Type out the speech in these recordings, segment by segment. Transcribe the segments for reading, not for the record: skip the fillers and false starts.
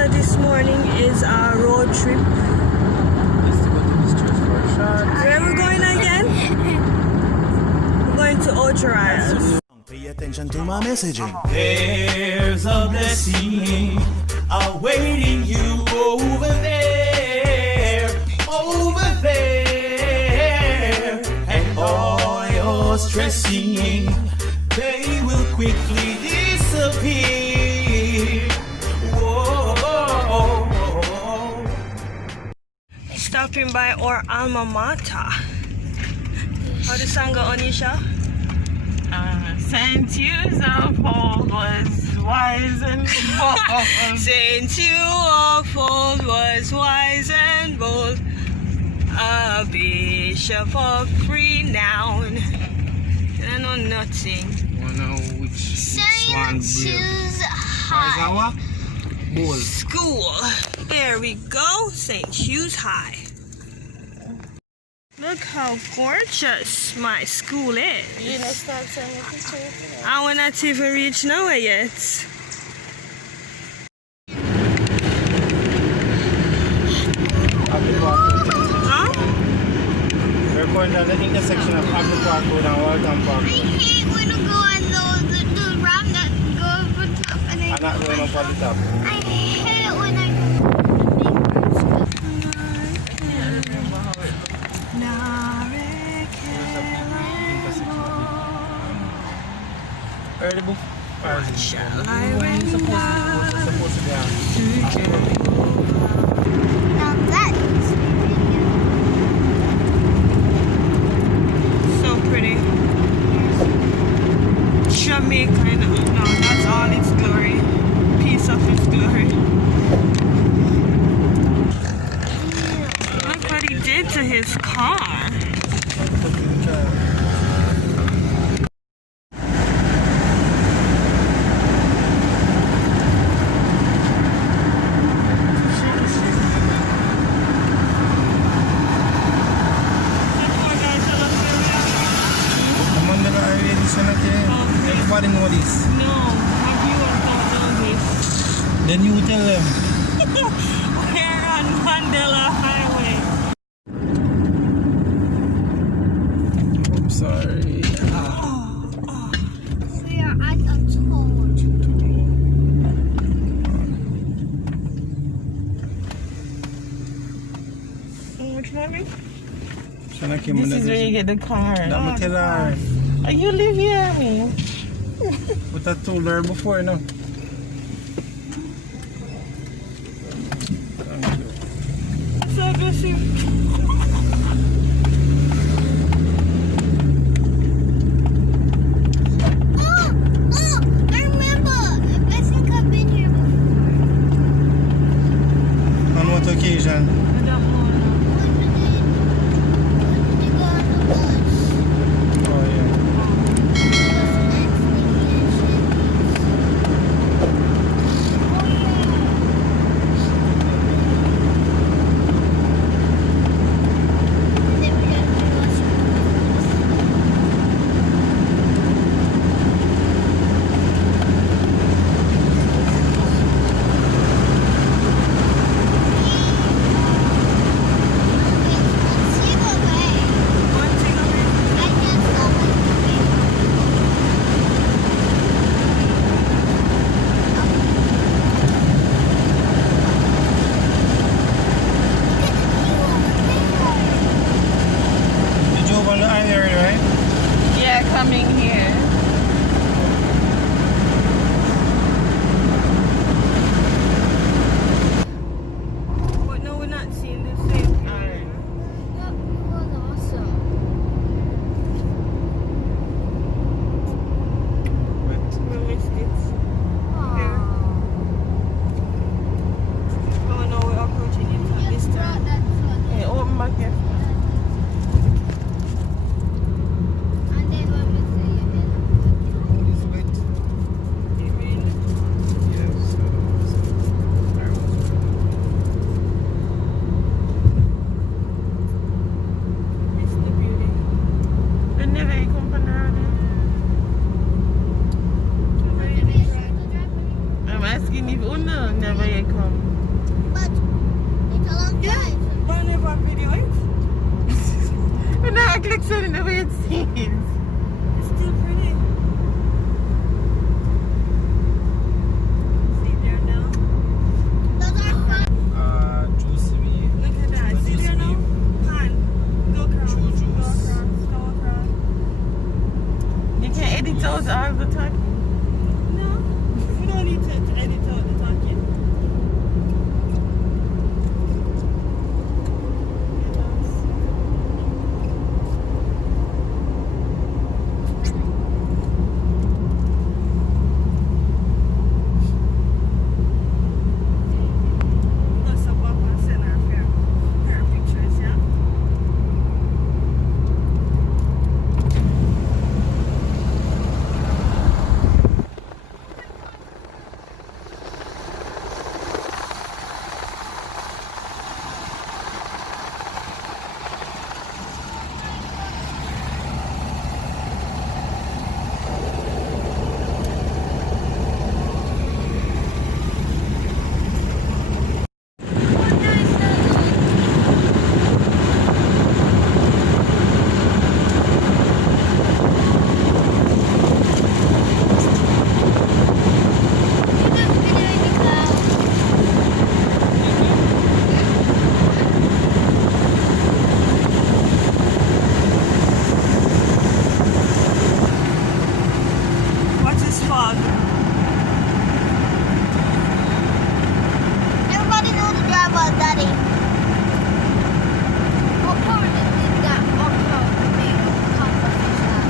So this morning is our road trip. Just to go to this church for a shot. Where are we going again? We're going to Ocho Pay attention to my messaging. There's a blessing awaiting you over there, and all your stressing, they will quickly disappear. Whoa. Stopping by our alma mater. How the song go, Anisha? Saint Eusapol was wise and bold. Saint Euphold was wise and bold, a bishop of renown. I know nothing. Wanna know which swan bull? School. There we go. St. Hugh's High. Look how gorgeous my school is. You know, start sending pictures. I will not even reach nowhere yet. Huh? We're going down the intersection of Apple Park Road and Waltham Park I Road. hate when you go on the ramp that goes over top and I'm not going up on the top. I hate it when I go. Early book. Shall I run Supposed to be on. Now that's so pretty. Jamaica, no, that's all its glory. Piece of its glory. Look what he did to his car. Everybody know this. No, have you done this? Then you tell them. We're on Mandela Highway. I'm sorry. we are at a toll. Which morning? This is where you get the car. I'm tell her. Oh, you live here, me. But I told her before, no. Thank you. So aggressive. Oh, I remember. I think I've been here before. On what occasion? I don't know. When we go on the bus. Oh yeah. You drove on the highway, right? Yeah, coming here. But no, we're not seeing the same thing. That was awesome. We missed it. Aww. Oh no, we're approaching it at this time. Hey, open back here. And then when we see you then. Road is wet. It rained. Yes. Missed the beauty. They never come from around here. I'm asking if Una never come. reflection in the way it seems. It's still pretty. See there now? Those are fun. Juicy wee. Look at that. See there now? Pan. Go across. True Go juice. across. Go across. You can edit out all the talking. No. We don't need to edit out the talking. Plus a walk and send her pictures, yeah? What is fog? Everybody knows the driver, Daddy. What power did that make conversation?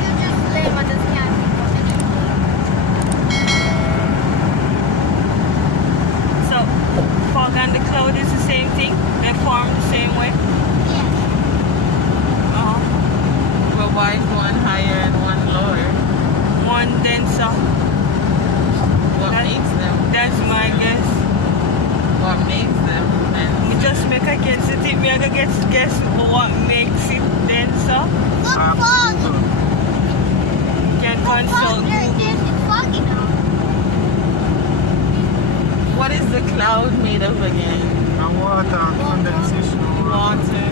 You just lame and just can't think of anything. So, fog and the cloud is the same thing? They form the same way? Yes. Uh-huh. But why is one higher and one lower? One denser. What That- makes them? That's my guess. What makes them? Me And just make a guess. It me I guess what makes it denser. Look, fog. Can Fog, consult there's Google. it's foggy now. what is the cloud made of again? And water, condensation. Water.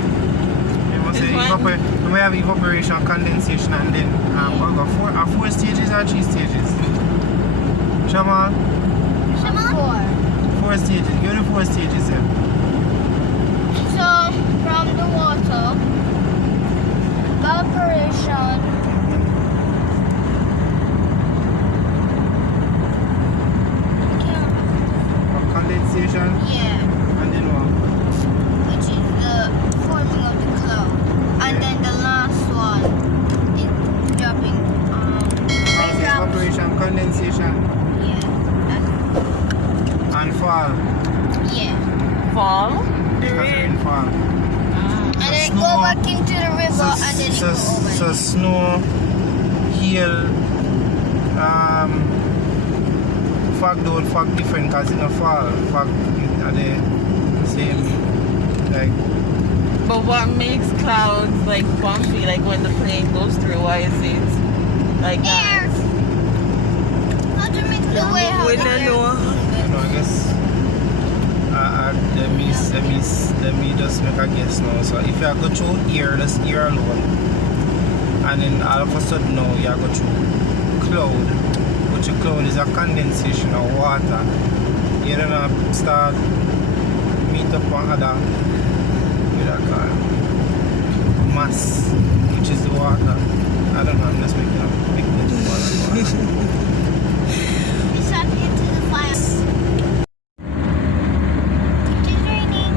You must say This one? we have evaporation, condensation, and then we got four stages or 3 stages. Shaman, Four. 4 stages. Give the 4 stages then. So, from the water, evaporation, Condensation, yeah, and then what? which is the forming of the cloud. And then the last one is dropping, raindrops. Evaporation, condensation, Yeah, and fall. yeah. Fall? Because rainfall. And then snow. go back into the river and then it So, go over. so snow, hail, fog don't fog different because in the fall, fog are the same, like, But what makes clouds like bumpy, like when the plane goes through? Why is it like Air. that? How to make the way how We the don't air know. I guess, let me just make a guess now. So if you go through air, just air alone, and then all of a sudden now you go through cloud, which a cloud is a condensation of water. You don't start meet up on other with a mass, which is the water. I don't know, I'm just making up big water. We sat into the fire. It is raining.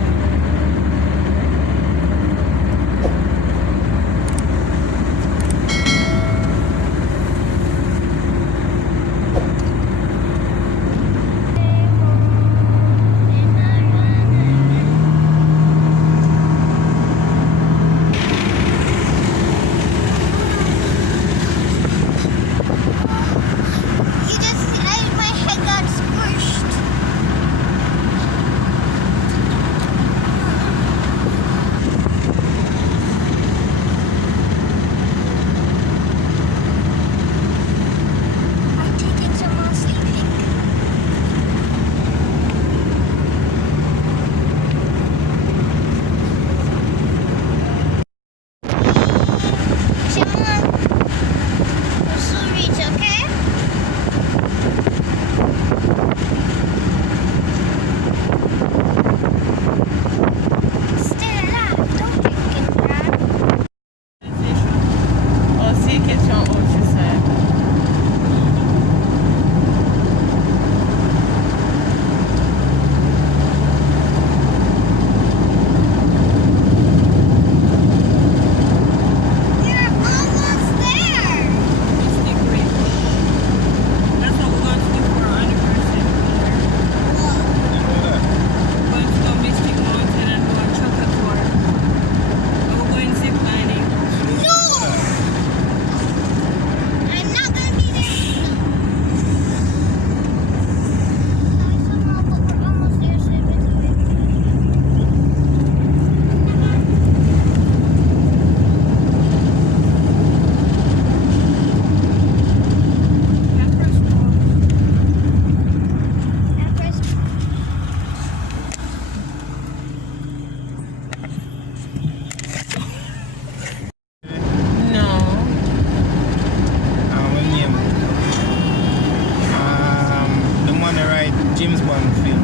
James Bond film.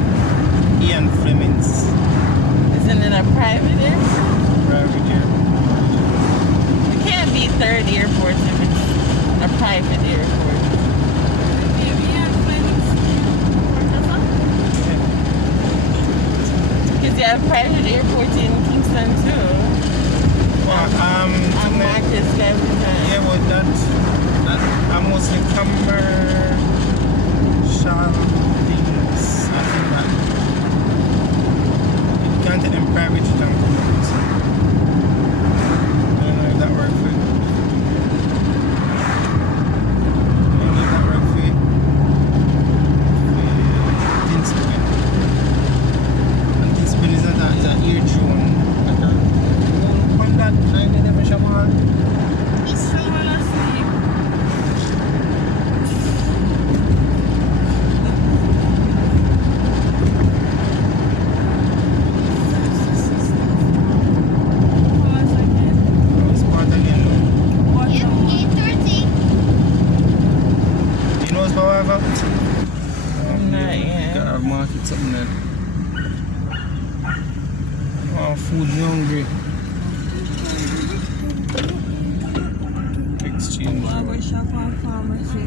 Ian Fleming's Isn't it a private airport? private airport. It can't be third airport if it's a private airport. Because you have private airports in Kingston too. On Marcus Levinson. Yeah, but that are mostly commercial things. I think that you can't take them private jet and come out. I don't know if that works for you. I don't know if that works for you. Tinspen. And Tinspen is an air drone. On that, I never shot one. It's Someone asleep. It's part again, though. Yep, 8:30. You know it's however? Not yet. Gotta market something there. Oh, food, me hungry. Exchange. Barbershop and pharmacy.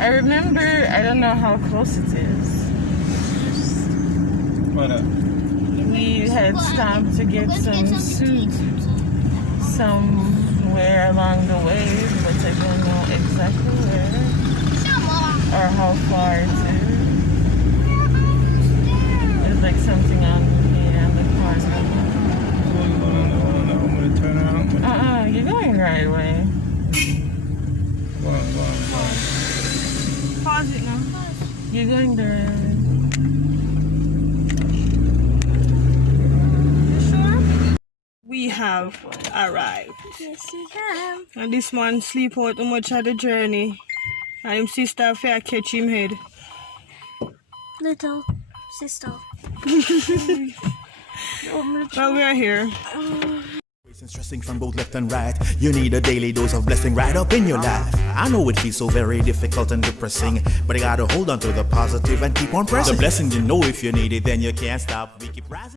I remember, I don't know how close it is. What up? We had stopped to get some soup somewhere along the way, but I don't know exactly where or how far it is. It's like something on here on the corner. I'm gonna turn around. You're going the right way. Go on. Pause it now. You're going the right way. You sure? We have arrived. Yes, you have. And this man sleep out too much of the journey. And him sister fair catch him head. Little sister. Well, we are here. And stressing from both left and right. You need a daily dose of blessing right up in your life. I know it feels so very difficult and depressing, but you gotta hold on to the positive and keep on pressing. The blessing, you know, if you need it, then you can't stop. We keep rising.